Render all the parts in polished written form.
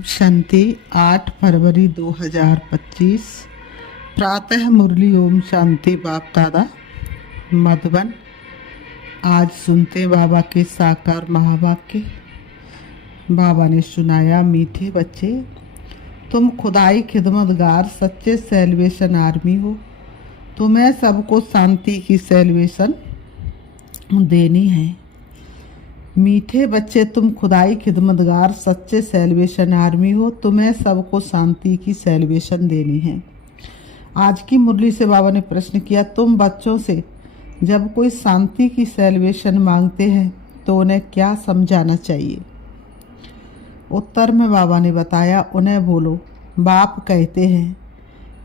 शांति 8 फरवरी 2025 प्रातः मुरली ओम शांति बाप दादा मधुबन। आज सुनते बाबा के साकार महावाक्य। बाबा ने सुनाया, मीठे बच्चे, तुम खुदाई खिदमतगार सच्चे सेलिब्रेशन आर्मी हो। तुम्हें सबको शांति की सेलिब्रेशन देनी है। मीठे बच्चे, तुम खुदाई खिदमतगार सच्चे सेलिब्रेशन आर्मी हो। तुम्हें सबको शांति की सेलिब्रेशन देनी है। आज की मुरली से बाबा ने प्रश्न किया, तुम बच्चों से जब कोई शांति की सेलिब्रेशन मांगते हैं तो उन्हें क्या समझाना चाहिए? उत्तर में बाबा ने बताया, उन्हें बोलो, बाप कहते हैं,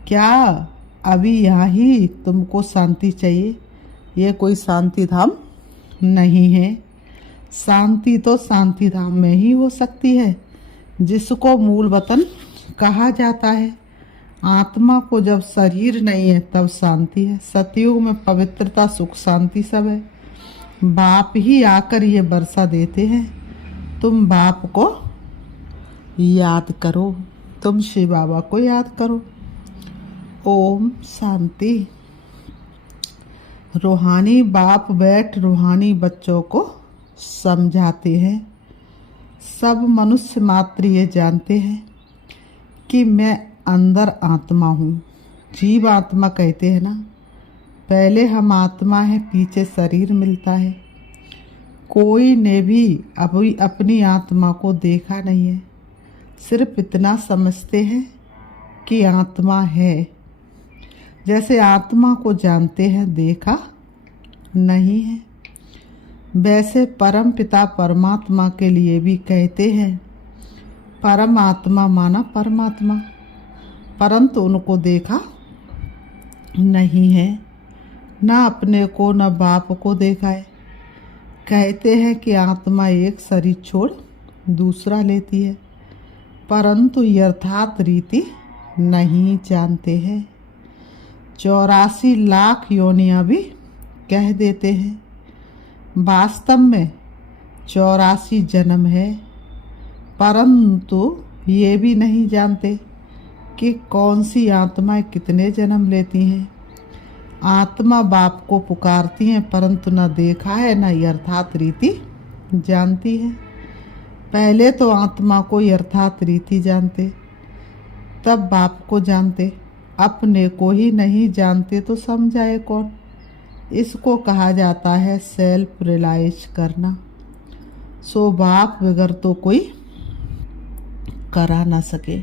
क्या अभी यहाँ ही तुमको शांति चाहिए? ये कोई शांति धाम नहीं है। शांति तो शांति धाम में ही हो सकती है, जिसको मूल वतन कहा जाता है। आत्मा को जब शरीर नहीं है तब शांति है। सतयुग में पवित्रता, सुख, शांति सब है। बाप ही आकर ये वर्षा देते हैं। तुम बाप को याद करो, तुम शिव बाबा को याद करो। ओम शांति। रूहानी बाप बैठ रूहानी बच्चों को समझाते हैं। सब मनुष्य मात्र ये जानते हैं कि मैं अंदर आत्मा हूँ। जीव आत्मा कहते हैं ना, पहले हम आत्मा है, पीछे शरीर मिलता है। कोई ने भी अभी अपनी आत्मा को देखा नहीं है, सिर्फ इतना समझते हैं कि आत्मा है। जैसे आत्मा को जानते हैं, देखा नहीं है, वैसे परम पिता परमात्मा के लिए भी कहते हैं। परम आत्मा माना परमात्मा, परंतु उनको देखा नहीं है। ना अपने को न बाप को देखा है। कहते हैं कि आत्मा एक शरीर छोड़ दूसरा लेती है, परंतु यथार्थ रीति नहीं जानते हैं। 84 लाख योनियां भी कह देते हैं। वास्तव में 84 जन्म है, परंतु ये भी नहीं जानते कि कौन सी आत्माएं कितने जन्म लेती हैं। आत्मा बाप को पुकारती हैं, परंतु न देखा है न यथार्थ रीति जानती है। पहले तो आत्मा को यथार्थ रीति जानते, तब बाप को जानते। अपने को ही नहीं जानते तो समझाए कौन? इसको कहा जाता है सेल्फ रियलाइज करना। सो बाप बगैर तो कोई करा ना सके।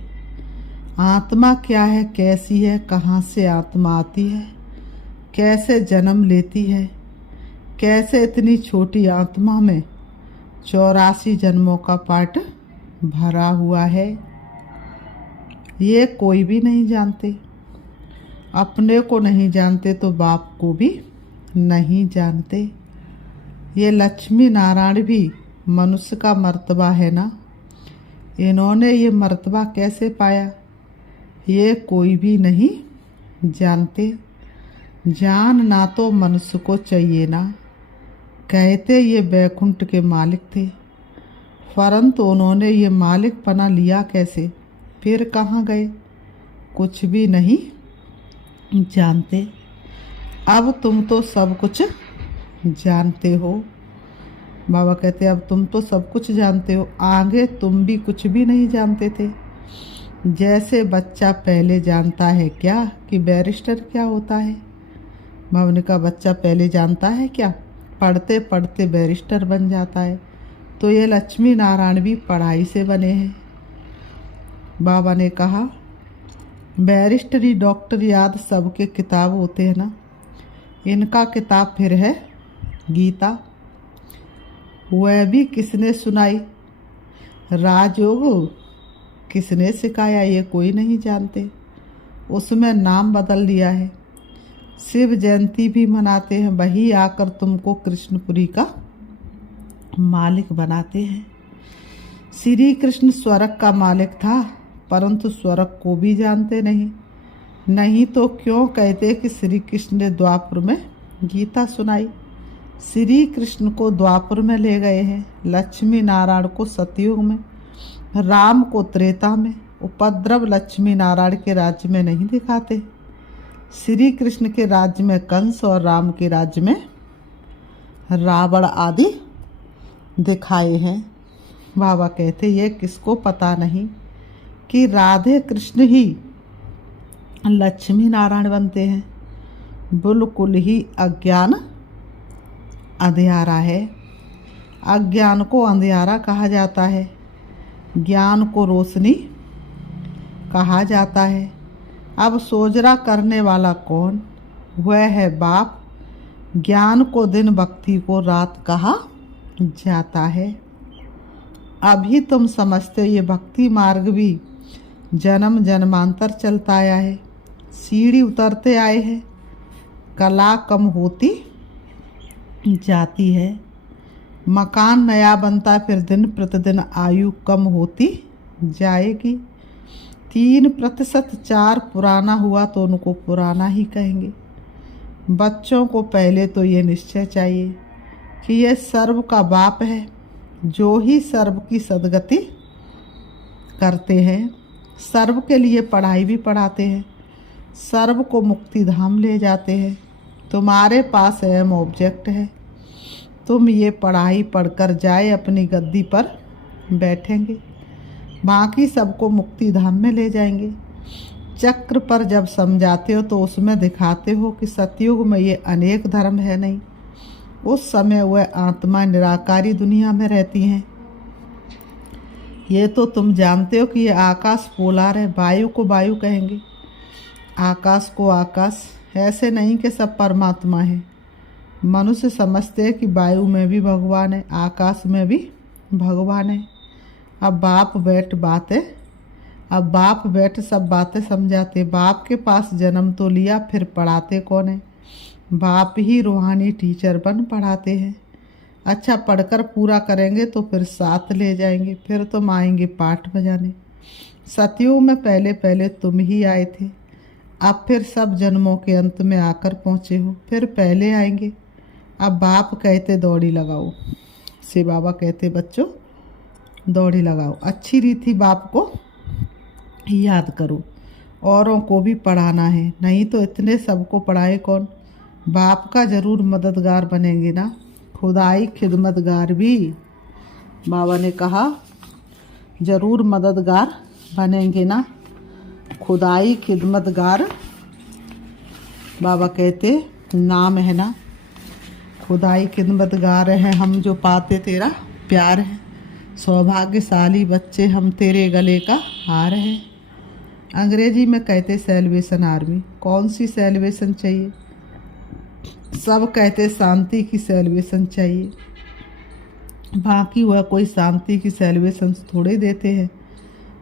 आत्मा क्या है, कैसी है, कहाँ से आत्मा आती है, कैसे जन्म लेती है, कैसे इतनी छोटी आत्मा में 84 जन्मों का पाठ भरा हुआ है, ये कोई भी नहीं जानते। अपने को नहीं जानते तो बाप को भी नहीं जानते। ये लक्ष्मी नारायण भी मनुष्य का मर्तबा है ना, इन्होंने ये मर्तबा कैसे पाया, ये कोई भी नहीं जानते। जानना तो मनुष्य को चाहिए ना। कहते ये बैकुंठ के मालिक थे, परंतु उन्होंने ये मालिक पना लिया कैसे, फिर कहाँ गए, कुछ भी नहीं जानते। अब तुम तो सब कुछ जानते हो। बाबा कहते अब तुम तो सब कुछ जानते हो, आगे तुम भी कुछ भी नहीं जानते थे। जैसे बच्चा पहले जानता है क्या कि बैरिस्टर क्या होता है। बाबा ने कहा, बच्चा पहले जानता है क्या, पढ़ते पढ़ते बैरिस्टर बन जाता है। तो ये लक्ष्मी नारायण भी पढ़ाई से बने हैं। बाबा ने कहा, बैरिस्टरी डॉक्टर याद सबके किताब होते हैं ना, इनका किताब फिर है गीता। वह भी किसने सुनाई, राजयोग किसने सिखाया, ये कोई नहीं जानते। उसमें नाम बदल दिया है। शिव जयंती भी मनाते हैं, वही आकर तुमको कृष्णपुरी का मालिक बनाते हैं। श्री कृष्ण स्वर्ग का मालिक था, परंतु स्वर्ग को भी जानते नहीं तो क्यों कहते कि श्री कृष्ण ने द्वापर में गीता सुनाई। श्री कृष्ण को द्वापर में ले गए हैं, लक्ष्मी नारायण को सतयुग में, राम को त्रेता में उपद्रव लक्ष्मी नारायण के राज्य में नहीं दिखाते। श्री कृष्ण के राज्य में कंस और राम के राज्य में रावण आदि दिखाए हैं। बाबा कहते ये किसको पता नहीं कि राधे कृष्ण ही लक्ष्मी नारायण बनते हैं। बिल्कुल ही अज्ञान अंधियारा है। अज्ञान को अंधियारा कहा जाता है, ज्ञान को रोशनी कहा जाता है। अब सोजरा करने वाला कौन? वह है बाप। ज्ञान को दिन, भक्ति को रात कहा जाता है। अभी तुम समझते हो ये भक्ति मार्ग भी जन्म जन्मांतर चलता आया है, सीढ़ी उतरते आए हैं, कला कम होती जाती है, मकान नया बनता, फिर दिन प्रतिदिन आयु कम होती जाएगी। 3% 4 पुराना हुआ तो उनको पुराना ही कहेंगे। बच्चों को पहले तो ये निश्चय चाहिए कि ये सर्व का बाप है, जो ही सर्व की सद्गति करते हैं, सर्व के लिए पढ़ाई भी पढ़ाते हैं, सर्व को मुक्ति धाम ले जाते हैं। तुम्हारे पास एम ऑब्जेक्ट है, तुम ये पढ़ाई पढ़कर जाए अपनी गद्दी पर बैठेंगे, बाकी सबको मुक्ति धाम में ले जाएंगे। चक्र पर जब समझाते हो तो उसमें दिखाते हो कि सतयुग में ये अनेक धर्म है नहीं, उस समय वह आत्मा निराकारी दुनिया में रहती हैं। ये तो तुम जानते हो कि ये आकाश पोलार है, वायु को वायु कहेंगे, आकाश को आकाश, ऐसे नहीं कि सब परमात्मा है। मनुष्य समझते हैं कि वायु में भी भगवान है, आकाश में भी भगवान है। अब बाप बैठ सब बातें समझाते। बाप के पास जन्म तो लिया, फिर पढ़ाते कौन है? बाप ही रूहानी टीचर बन पढ़ाते हैं। अच्छा पढ़कर पूरा करेंगे तो फिर साथ ले जाएंगे, फिर तुम आएंगे पाठ बजाने। सतयुग में पहले पहले तुम ही आए थे, अब फिर सब जन्मों के अंत में आकर पहुँचे हो, फिर पहले आएंगे। अब बाप कहते दौड़ी लगाओ, से बाबा कहते बच्चों दौड़ी लगाओ। अच्छी रीति बाप को याद करो, औरों को भी पढ़ाना है, नहीं तो इतने सबको पढ़ाए कौन? बाप का ज़रूर मददगार बनेंगे ना, खुदाई खिदमतगार भी बाबा ने कहा ज़रूर मददगार बनेंगे ना, खुदाई खिदमतगार बाबा कहते नाम है ना। खुदाई खिदमतगार है हम जो पाते तेरा प्यार है, सौभाग्यशाली बच्चे हम तेरे गले का हार है। अंग्रेजी में कहते सेलिब्रेशन आर्मी। कौन सी सेलिब्रेशन चाहिए? सब कहते शांति की सेलिब्रेशन चाहिए, बाकी वह कोई शांति की सेलिब्रेशन थोड़े देते हैं।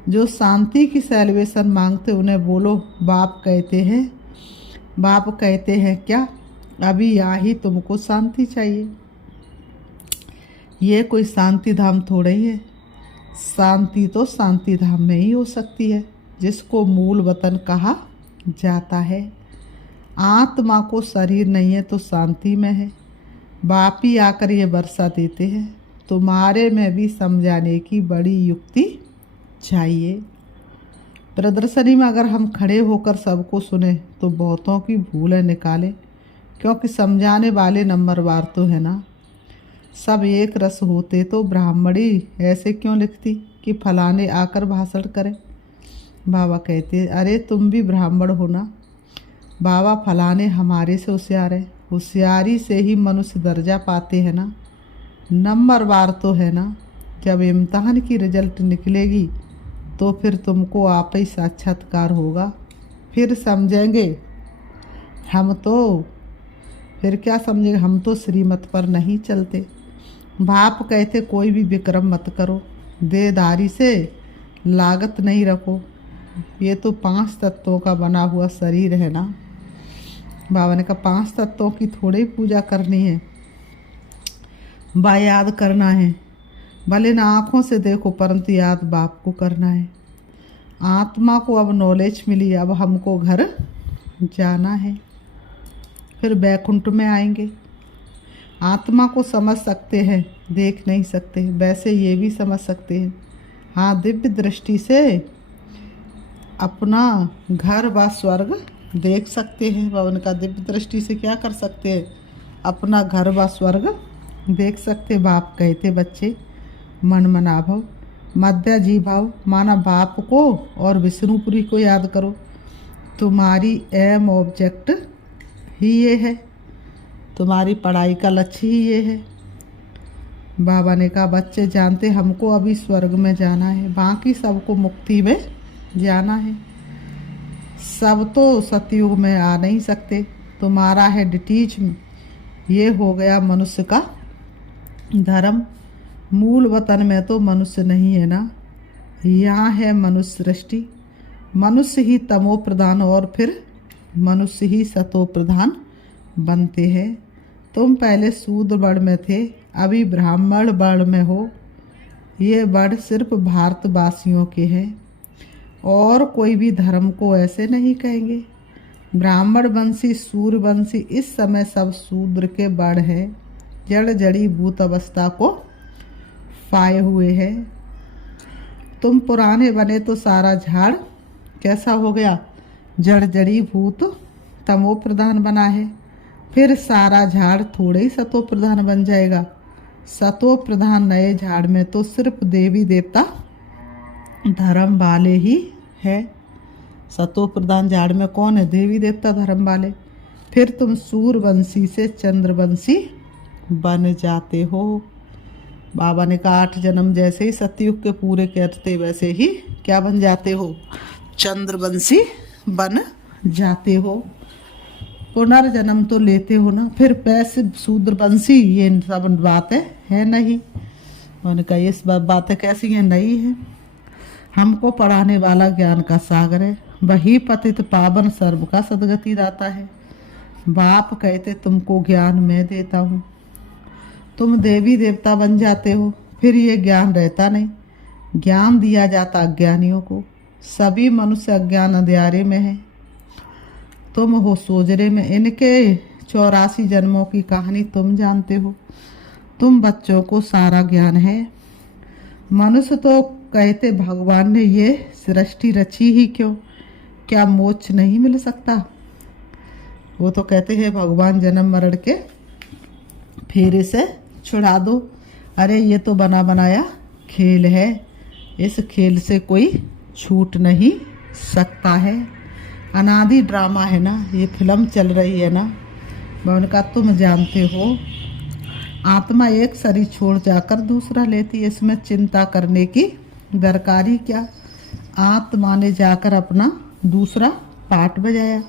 जो शांति की सेलिब्रेशन मांगते उन्हें बोलो बाप कहते हैं क्या अभी यहाँ ही तुमको शांति चाहिए? ये कोई शांति धाम थोड़े ही है। शांति तो शांति धाम में ही हो सकती है, जिसको मूल वतन कहा जाता है। आत्मा को शरीर नहीं है तो शांति में है। बाप ही आकर ये वर्षा देते हैं। तुम्हारे में भी समझाने की बड़ी युक्ति चाहिए। प्रदर्शनी में अगर हम खड़े होकर सबको सुने तो बहुतों की भूलें निकालें, क्योंकि समझाने वाले नंबरवार तो है ना। सब एक रस होते तो ब्राह्मणी ऐसे क्यों लिखती कि फलाने आकर भाषण करें? बाबा कहते अरे तुम भी ब्राह्मण हो ना। बाबा फलाने हमारे से होशियार है, होशियारी से ही मनुष्य दर्जा पाते हैं ना, नंबरवार तो है ना। जब इम्तहान की रिजल्ट निकलेगी तो फिर तुमको आप ही साक्षात्कार होगा, फिर समझेंगे हम तो, फिर क्या समझेंगे हम तो श्रीमत पर नहीं चलते। बाप कहते कोई भी विक्रम मत करो, देहधारी से लागत नहीं रखो। ये तो 5 तत्वों का बना हुआ शरीर है ना। बाबा ने कहा 5 तत्वों की थोड़ी पूजा करनी है, याद करना है। भले ना आँखों से देखो परंतु याद बाप को करना है। आत्मा को अब नॉलेज मिली, अब हमको घर जाना है, फिर बैकुंठ में आएंगे। आत्मा को समझ सकते हैं, देख नहीं सकते, वैसे ये भी समझ सकते हैं। हाँ, दिव्य दृष्टि से अपना घर व स्वर्ग देख सकते हैं। वह उनका दिव्य दृष्टि से क्या कर सकते हैं? अपना घर व स्वर्ग देख सकते। बाप कहते बच्चे मन मनाभव मध्य जी भाव, माना बाप को और विष्णुपुरी को याद करो। तुम्हारी एम ऑब्जेक्ट ही ये है, तुम्हारी पढ़ाई का लक्ष्य ही ये है। बाबा ने कहा बच्चे जानते हमको अभी स्वर्ग में जाना है, बाकी सबको मुक्ति में जाना है। सब तो सतयुग में आ नहीं सकते। तुम्हारा है डिटीच में, ये हो गया मनुष्य का धर्म। मूल वतन में तो मनुष्य नहीं है ना, यहाँ है मनुष्य सृष्टि। मनुष्य ही तमो प्रधान और फिर मनुष्य ही सतो प्रधान बनते हैं। तुम पहले शूद्र वर्ण में थे, अभी ब्राह्मण वर्ण में हो। ये वर्ण सिर्फ भारतवासियों के हैं और कोई भी धर्म को ऐसे नहीं कहेंगे। ब्राह्मण वंशी सूर्यवंशी इस समय सब शूद्र के वर्ण है, जड़ जड़ी भूत अवस्था को पाए हुए हैं। तुम पुराने बने तो सारा झाड़ कैसा हो गया? जड़ जड़ी भूत तमो प्रधान बना है। फिर सारा झाड़ थोड़े ही सतो प्रधान बन जाएगा। सतो प्रधान नए झाड़ में तो सिर्फ देवी देवता धर्म वाले ही है। सतो प्रधान झाड़ में कौन है? देवी देवता धर्म वाले। फिर तुम सूर्यवंशी से चंद्रवंशी बन जाते हो। बाबा ने कहा 8 जन्म जैसे ही सतयुग के पूरे करते वैसे ही क्या बन जाते हो? चंद्रवंशी बन जाते हो। पुनर्जन्म तो लेते हो ना, फिर पैसे शूद्रवंशी ये सब बातें है नहीं। उन्होंने कहा ये बातें कैसी हैं? नहीं है। हमको पढ़ाने वाला ज्ञान का सागर है, वही पतित पावन सर्व का सदगति दाता है। बाप कहते तुमको ज्ञान मैं देता हूँ, तुम देवी देवता बन जाते हो, फिर ये ज्ञान रहता नहीं। ज्ञान दिया जाता अज्ञानियों को। सभी मनुष्य अज्ञान अंधियारे में है, तुम हो सोजरे में। इनके 84 जन्मों की कहानी तुम जानते हो। तुम बच्चों को सारा ज्ञान है। मनुष्य तो कहते भगवान ने ये सृष्टि रची ही क्यों? क्या मोक्ष नहीं मिल सकता? वो तो कहते हैं भगवान जन्म मरण के फेरे से छुड़ा दो। अरे ये तो बना बनाया खेल है, इस खेल से कोई छूट नहीं सकता है। अनादि ड्रामा है ना, ये फिल्म चल रही है ना। उनका तुम जानते हो आत्मा एक शरीर छोड़ जाकर दूसरा लेती है, इसमें चिंता करने की दरकारी क्या? आत्मा ने जाकर अपना दूसरा पार्ट बजाया।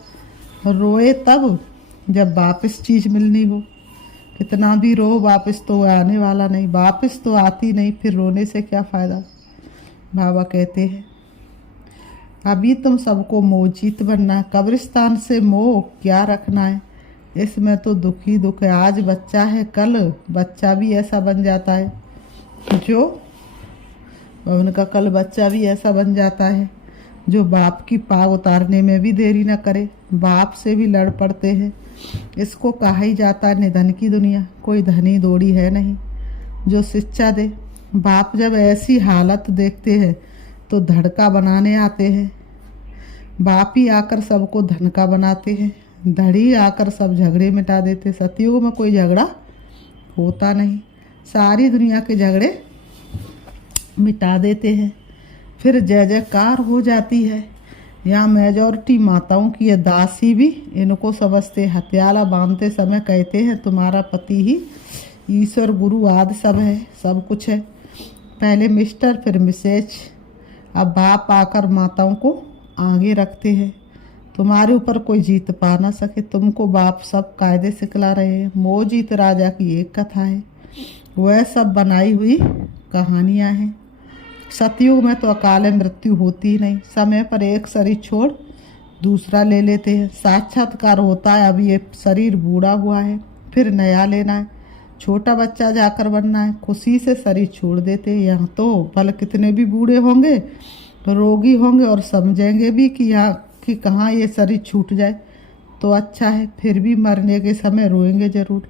रोए तब जब वापस चीज़ मिलनी हो। कितना भी रो वापस तो आने वाला नहीं, वापस तो आती नहीं, फिर रोने से क्या फ़ायदा? बाबा कहते हैं अभी तुम सबको मोहजीत बनना है, कब्रिस्तान से मोह क्या रखना है? इसमें तो दुख ही दुख है। आज बच्चा है, कल बच्चा भी ऐसा बन जाता है जो उनका कल बच्चा भी ऐसा बन जाता है जो बाप की पाव उतारने में भी देरी न करे, बाप से भी लड़ पड़ते हैं। इसको कहा ही जाता है निधन की दुनिया। कोई धनी दौड़ी है नहीं जो शिक्षा दे। बाप जब ऐसी हालत देखते हैं तो धड़का बनाने आते हैं। बाप ही आकर सबको धनका बनाते हैं, धड़ी आकर सब झगड़े मिटा देते। सतयुग में कोई झगड़ा होता नहीं, सारी दुनिया के झगड़े मिटा देते हैं। फिर जय जयकार हो जाती है। यहाँ मेजॉरिटी माताओं की ये दासी भी इनको समझते। हथियाला बांधते समय कहते हैं तुम्हारा पति ही ईश्वर गुरु आदि सब है, सब कुछ है। पहले मिस्टर फिर मिसेज। अब बाप आकर माताओं को आगे रखते हैं। तुम्हारे ऊपर कोई जीत पा ना सके, तुमको बाप सब कायदे सिखला रहे हैं। मोह जीत राजा की एक कथा है, वह सब बनाई हुई कहानियाँ हैं। सतयुग में तो अकाल मृत्यु होती ही नहीं, समय पर एक शरीर छोड़ दूसरा ले लेते हैं। साक्षात्कार होता है, अभी ये शरीर बूढ़ा हुआ है, फिर नया लेना है। छोटा बच्चा जाकर बनना है, खुशी से शरीर छोड़ देते हैं। यहाँ तो भल कितने भी बूढ़े होंगे, रोगी होंगे और समझेंगे भी कि यहाँ कि कहाँ ये शरीर छूट जाए तो अच्छा है, फिर भी मरने के समय रोएंगे जरूर।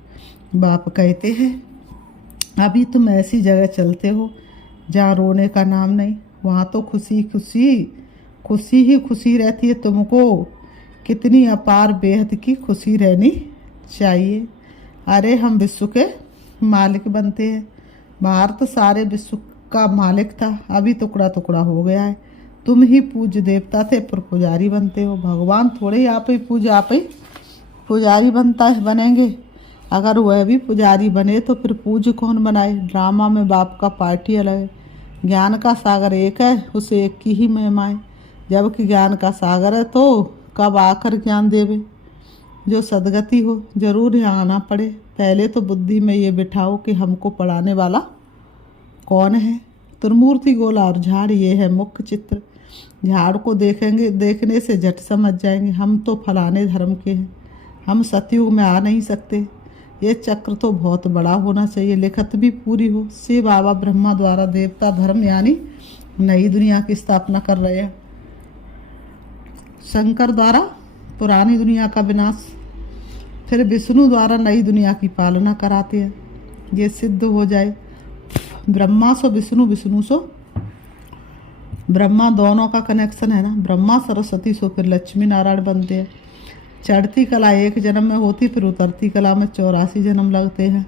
बाप कहते हैं अभी तुम ऐसी जगह चलते हो जहाँ रोने का नाम नहीं, वहाँ तो खुशी खुशी खुशी ही खुशी रहती है। तुमको कितनी अपार बेहद की खुशी रहनी चाहिए। अरे हम विश्व के मालिक बनते हैं। भारत सारे विश्व का मालिक था, अभी टुकड़ा टुकड़ा हो गया है। तुम ही पूज्य देवता थे पर पुजारी बनते हो। भगवान थोड़े ही आप ही पुजारी बनता है बनेंगे। अगर वह भी पुजारी बने तो फिर पूज्य कौन बनाए। ड्रामा में बाप का पार्टी अलग है। ज्ञान का सागर एक है, उसे एक की ही महिमा है। जबकि ज्ञान का सागर है तो कब आकर ज्ञान देवे। जो सदगति हो जरूर यहाँ आना पड़े। पहले तो बुद्धि में ये बिठाओ कि हमको पढ़ाने वाला कौन है। त्रिमूर्ति गोला और झाड़ ये है मुख्य चित्र। झाड़ को देखने से झट समझ जाएंगे हम तो फलाने धर्म के हैं। हम सतयुग में आ नहीं सकते। ये चक्र तो बहुत बड़ा होना चाहिए, लिखत भी पूरी हो। शिव बाबा ब्रह्मा द्वारा देवता धर्म यानी नई दुनिया की स्थापना कर रहे हैं। शंकर द्वारा पुरानी दुनिया का विनाश, फिर विष्णु द्वारा नई दुनिया की पालना कराते हैं। ये सिद्ध हो जाए ब्रह्मा सो विष्णु, विष्णु सो ब्रह्मा, दोनों का कनेक्शन है ना। ब्रह्मा सरस्वती सो फिर लक्ष्मी नारायण बनते हैं। चढ़ती कला एक जन्म में होती, फिर उतरती कला में 84 जन्म लगते हैं।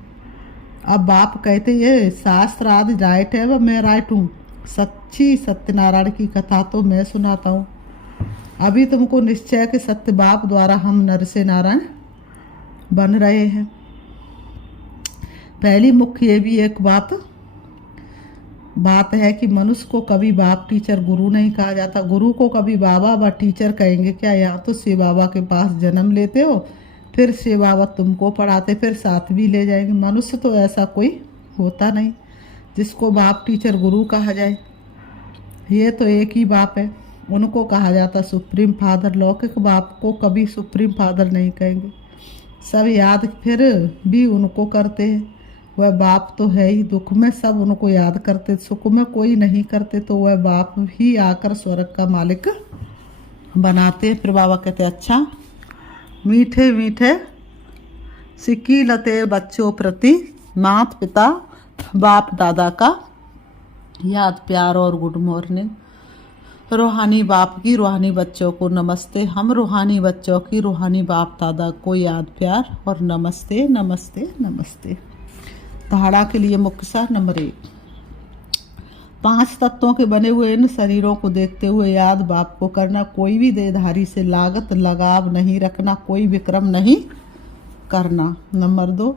अब बाप कहते ये शास्त्र आदि राइट है, वह मैं राइट हूँ। सच्ची सत्यनारायण की कथा तो मैं सुनाता हूँ। अभी तुमको निश्चय के सत्य बाप द्वारा हम नर से नारायण बन रहे हैं। पहली मुख्य ये भी एक बात है कि मनुष्य को कभी बाप टीचर गुरु नहीं कहा जाता। गुरु को कभी बाबा व टीचर कहेंगे क्या। यहाँ तो शिव बाबा के पास जन्म लेते हो, फिर शिव बाबा तुमको पढ़ाते, फिर साथ भी ले जाएंगे। मनुष्य तो ऐसा कोई होता नहीं जिसको बाप टीचर गुरु कहा जाए। ये तो एक ही बाप है, उनको कहा जाता सुप्रीम फादर। लौकिक बाप को कभी सुप्रीम फादर नहीं कहेंगे। सब याद फिर भी उनको करते हैं। वह बाप तो है ही। दुख में सब उनको याद करते, सुख में कोई नहीं करते, तो वह बाप ही आकर स्वर्ग का मालिक बनाते हैं। फिर बाबा कहते अच्छा मीठे मीठे सिक्की लते बच्चों प्रति माता पिता बाप दादा का याद प्यार और गुड मॉर्निंग। रूहानी बाप की रूहानी बच्चों को नमस्ते। हम रूहानी बच्चों की रूहानी बाप दादा को याद प्यार और नमस्ते नमस्ते नमस्ते। धारणा के लिए मुख्य सार नंबर 1, 5 तत्वों के बने हुए इन शरीरों को देखते हुए याद बाप को करना। कोई भी देहधारी से लागत लगाव नहीं रखना, कोई विक्रम नहीं करना। नंबर 2,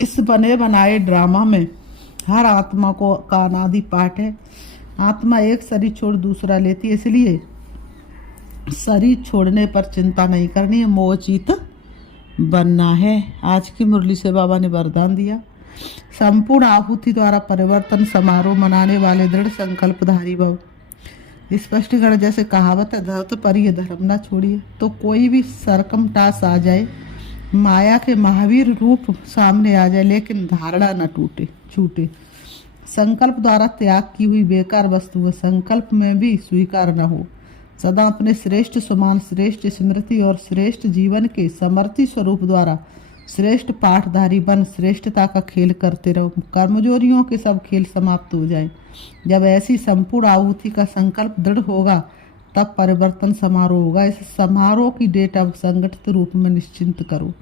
इस बने बनाए ड्रामा में हर आत्मा को का अनादि पाठ है। आत्मा एक शरीर छोड़ दूसरा लेती है, इसलिए शरीर छोड़ने पर चिंता नहीं करनी है, मोहचित बनना है। आज की मुरली से बाबा ने वरदान दिया। संपूर्ण आहुति द्वारा परिवर्तन समारोह मनाने वाले दृढ़ संकल्पधारी भव। स्पष्टीकरण जैसे कहावत है, धरत पर ये धर्म न छोड़िए। तो कोई भी सरकमटास आ जाए, माया के महावीर रूप सामने आ जाए, लेकिन धारणा न छूटे। संकल्प द्वारा त्याग की हुई बेकार वस्तु संकल्प में भी स्वीकार न हो। सदा अपने श्रेष्ठ समान, श्रेष्ठ स्मृति और श्रेष्ठ जीवन के समर्थी स्वरूप द्वारा श्रेष्ठ पाठधारी बन श्रेष्ठता का खेल करते रहो। कर्मजोरियों के सब खेल समाप्त हो जाए। जब ऐसी संपूर्ण आहुति का संकल्प दृढ़ होगा तब परिवर्तन समारोह होगा। इस समारोह की डेट अब संगठित रूप में निश्चिंत करो।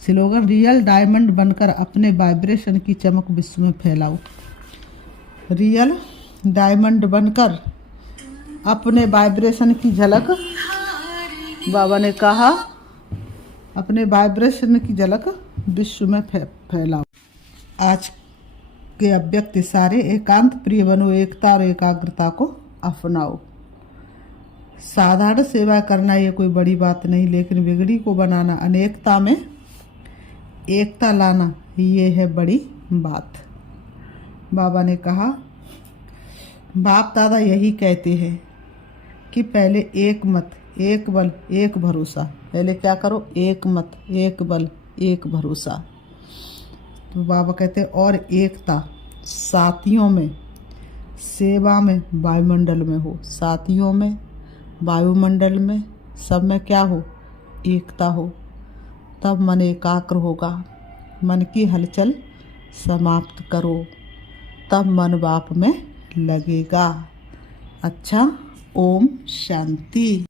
स्लोगन रियल डायमंड बनकर अपने वाइब्रेशन की चमक विश्व में फैलाओ। रियल डायमंड बनकर अपने वाइब्रेशन की झलक, बाबा ने कहा अपने वाइब्रेशन की झलक विश्व में फैलाओ। आज के अव्यक्त इशारे, एकांत प्रिय बनो, एकता और एकाग्रता को अपनाओ। साधारण सेवा करना ये कोई बड़ी बात नहीं, लेकिन बिगड़ी को बनाना, अनेकता में एकता लाना, ये है बड़ी बात। बाबा ने कहा, बाप दादा यही कहते हैं कि पहले एक मत एक बल एक भरोसा। पहले क्या करो, एक मत एक बल एक भरोसा। तो बाबा कहते हैं और एकता साथियों में, सेवा में, वायुमंडल में हो। साथियों में, वायुमंडल में, सब में क्या हो, एकता हो। तब मन एकाग्र होगा। मन की हलचल समाप्त करो। तब मन बाप में लगेगा। अच्छा, ओम शांति।